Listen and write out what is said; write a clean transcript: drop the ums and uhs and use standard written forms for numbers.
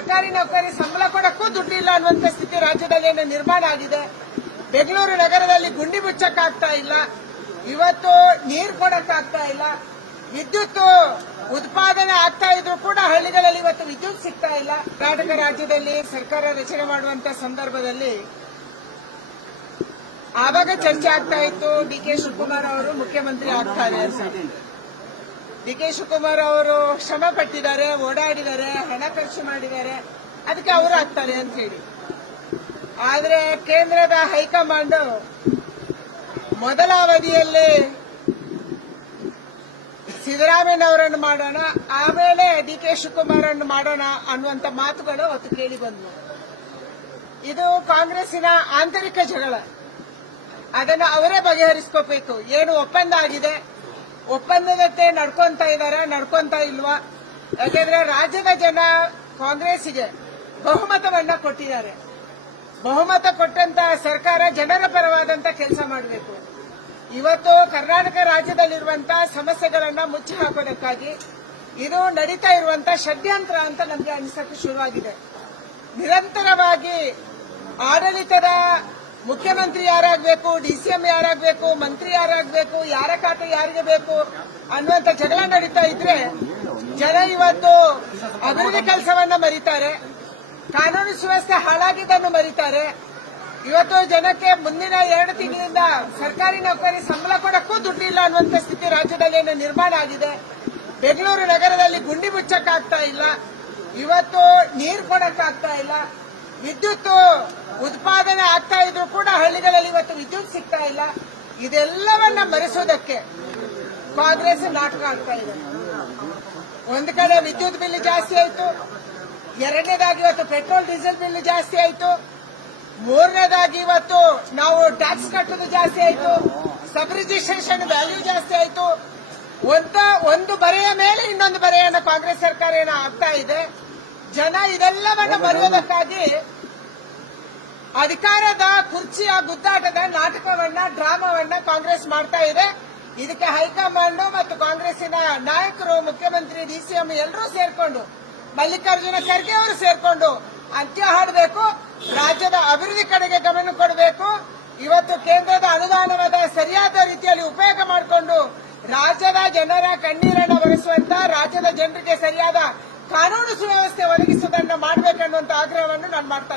ಸರ್ಕಾರಿ ನೌಕರಿ ಸಂಬಳ ಕೊಡಕ್ಕೂ ದುಡ್ಡಿಲ್ಲ ಅನ್ನುವಂತ ಸ್ಥಿತಿ ರಾಜ್ಯದಲ್ಲಿ ನಿರ್ಮಾಣ ಆಗಿದೆ. ಬೆಂಗಳೂರು ನಗರದಲ್ಲಿ ಗುಂಡಿ ಮುಚ್ಚಕ್ಕಾಗ್ತಾ ಇಲ್ಲ, ಇವತ್ತು ನೀರು ಕೊಡಕ್ಕಾಗ್ತಾ ಇಲ್ಲ, ವಿದ್ಯುತ್ ಉತ್ಪಾದನೆ ಆಗ್ತಾ ಇದ್ರು ಕೂಡ ಹಳ್ಳಿಗಳಲ್ಲಿ ಇವತ್ತು ವಿದ್ಯುತ್ ಸಿಗ್ತಾ ಇಲ್ಲ. ಕರ್ನಾಟಕ ರಾಜ್ಯದಲ್ಲಿ ಸರ್ಕಾರ ರಚನೆ ಮಾಡುವಂತ ಸಂದರ್ಭದಲ್ಲಿ ಆವಾಗ ಚರ್ಚೆ ಆಗ್ತಾ ಇತ್ತು, ಡಿ.ಕೆ. ಶಿವಕುಮಾರ್ ಅವರು ಮುಖ್ಯಮಂತ್ರಿ ಆಗ್ತಾರೆ ಅಂತ. ಡಿ.ಕೆ. ಶಿವಕುಮಾರ್ ಅವರು ಶ್ರಮ ಪಟ್ಟಿದ್ದಾರೆ, ಓಡಾಡಿದ್ದಾರೆ, ಹಣ ಖರ್ಚು ಮಾಡಿದ್ದಾರೆ, ಅದಕ್ಕೆ ಅವರು ಆಗ್ತಾರೆ ಅಂತ ಹೇಳಿ. ಆದ್ರೆ ಕೇಂದ್ರದ ಹೈಕಮಾಂಡ್ ಮೊದಲ ಅವಧಿಯಲ್ಲಿ ಸಿದ್ದರಾಮಯ್ಯನವರನ್ನು ಮಾಡೋಣ, ಆಮೇಲೆ ಡಿ.ಕೆ. ಶಿವಕುಮಾರ್ ಅನ್ನು ಮಾಡೋಣ ಅನ್ನುವಂತ ಮಾತುಗಳು ಅವತ್ತು ಕೇಳಿ ಬಂದವು. ಇದು ಕಾಂಗ್ರೆಸ್ಸಿನ ಆಂತರಿಕ ಜಗಳ, ಅದನ್ನು ಅವರೇ ಬಗೆಹರಿಸ್ಕೋಬೇಕು. ಏನು ಒಪ್ಪಂದ ಆಗಿದೆ, ಒಪ್ಪಂದದಂತೆ ನಡ್ಕೊಂತ ಇಲ್ವಾ? ಯಾಕೆಂದ್ರೆ ರಾಜ್ಯದ ಜನ ಕಾಂಗ್ರೆಸ್ಸಿಗೆ ಬಹುಮತವನ್ನ ಕೊಟ್ಟಿದ್ದಾರೆ. ಬಹುಮತ ಕೊಟ್ಟಂತ ಸರ್ಕಾರ ಜನರ ಪರವಾದಂತ ಕೆಲಸ ಮಾಡಬೇಕು. ಇವತ್ತು ಕರ್ನಾಟಕ ರಾಜ್ಯದಲ್ಲಿರುವಂತಹ ಸಮಸ್ಯೆಗಳನ್ನ ಮುಚ್ಚಿ ಹಾಕೋದಕ್ಕಾಗಿ ಇದು ನಡೀತಾ ಇರುವಂತ ಷಡ್ಯಂತ್ರ ಅಂತ ನಮಗೆ ಅನಿಸಕ್ಕೆ ಶುರುವಾಗಿದೆ. ನಿರಂತರವಾಗಿ ಆಡಳಿತದ ಮುಖ್ಯಮಂತ್ರಿ ಯಾರಾಗಬೇಕು, ಡಿಸಿಎಂ ಯಾರಾಗಬೇಕು, ಮಂತ್ರಿ ಯಾರಾಗಬೇಕು, ಯಾರ ಖಾತೆ ಯಾರಿಗೆ ಬೇಕು ಅನ್ನುವಂತ ಜಗಳ ನಡೀತಾ ಇದ್ರೆ ಜನ ಇವತ್ತು ಅಭಿವೃದ್ಧಿ ಕೆಲಸವನ್ನ ಮರೀತಾರೆ, ಕಾನೂನು ಸುವ್ಯವಸ್ಥೆ ಹಾಳಾಗಿದ್ದನ್ನು ಮರೀತಾರೆ. ಇವತ್ತು ಜನಕ್ಕೆ ಮುಂದಿನ 2 ತಿಂಗಳಿಂದ ಸರ್ಕಾರಿ ನೌಕರಿ ಸಂಬಳ ಕೊಡಕ್ಕೂ ದುಡ್ಡಿಲ್ಲ ಅನ್ನುವಂತ ಸ್ಥಿತಿ ರಾಜ್ಯದಲ್ಲಿ ನಿರ್ಮಾಣ ಆಗಿದೆ. ಬೆಂಗಳೂರು ನಗರದಲ್ಲಿ ಗುಂಡಿ ಮುಚ್ಚಕ್ಕಾಗ್ತಾ ಇಲ್ಲ, ಇವತ್ತು ನೀರು ಕೊಡಕ್ಕಾಗ್ತಾ ಇಲ್ಲ, ವಿದ್ಯುತ್ ಉತ್ಪಾದನೆ ಆಗ್ತಾ ಇದ್ರು ಕೂಡ ಹಳ್ಳಿಗಳಲ್ಲಿ ಇವತ್ತು ವಿದ್ಯುತ್ ಸಿಗ್ತಾ ಇಲ್ಲ. ಇದೆಲ್ಲವನ್ನ ಮರೆಸೋದಕ್ಕೆ ಕಾಂಗ್ರೆಸ್ ನಾಟಕ ಆಗ್ತಾ ಇದೆ. ಒಂದು ಕಡೆ ವಿದ್ಯುತ್ ಬಿಲ್ ಜಾಸ್ತಿ ಆಯ್ತು, ಎರಡನೇದಾಗಿ ಇವತ್ತು ಪೆಟ್ರೋಲ್ ಡೀಸೆಲ್ ಬಿಲ್ ಜಾಸ್ತಿ ಆಯ್ತು, ಮೂರನೇದಾಗಿ ಇವತ್ತು ನಾವು ಟ್ಯಾಕ್ಸ್ ಕಟ್ಟೋದು ಜಾಸ್ತಿ ಆಯ್ತು, ಸಬ್ ರಿಜಿಸ್ಟ್ರೇಷನ್ ವ್ಯಾಲ್ಯೂ ಜಾಸ್ತಿ ಆಯ್ತು. ಒಂದು ಬರೆಯ ಮೇಲೆ ಇನ್ನೊಂದು ಬರೆಯನ್ನ ಕಾಂಗ್ರೆಸ್ ಸರ್ಕಾರ ಏನೋ ಆಗ್ತಾ ಇದೆ. ಜನ ಇದೆಲ್ಲವನ್ನ ಮರೆಯೋದಕ್ಕಾಗಿ ಅಧಿಕಾರದ ಕುರ್ಚಿಯ ಗುದ್ದಾಟದ ನಾಟಕವನ್ನ, ಡ್ರಾಮಾವನ್ನ ಕಾಂಗ್ರೆಸ್ ಮಾಡ್ತಾ ಇದೆ. ಇದಕ್ಕೆ ಹೈಕಮಾಂಡ್ ಮತ್ತು ಕಾಂಗ್ರೆಸ್ಸಿನ ನಾಯಕರು, ಮುಖ್ಯಮಂತ್ರಿ, ಡಿಸಿಎಂ ಎಲ್ಲರೂ ಸೇರ್ಕೊಂಡು, ಮಲ್ಲಿಕಾರ್ಜುನ ಖರ್ಗೆ ಅವರು ಸೇರ್ಕೊಂಡು ಅಂತ್ಯ ಹಾಡಬೇಕು. ರಾಜ್ಯದ ಅಭಿವೃದ್ಧಿ ಕಡೆಗೆ ಗಮನ ಕೊಡಬೇಕು. ಇವತ್ತು ಕೇಂದ್ರದ ಅನುದಾನವಾದ ಸರಿಯಾದ ರೀತಿಯಲ್ಲಿ ಉಪಯೋಗ ಮಾಡಿಕೊಂಡು ರಾಜ್ಯದ ಜನರ ಕಣ್ಣೀರನ್ನು ಒರೆಸುವಂತ, ರಾಜ್ಯದ ಜನರಿಗೆ ಸರಿಯಾದ ಕಾನೂನು ಸುವ್ಯವಸ್ಥೆ ಒದಗಿಸುವುದನ್ನು ಮಾಡಬೇಕನ್ನುವಂತ ಆಗ್ರಹವನ್ನು ನಾನು ಮಾಡ್ತಾ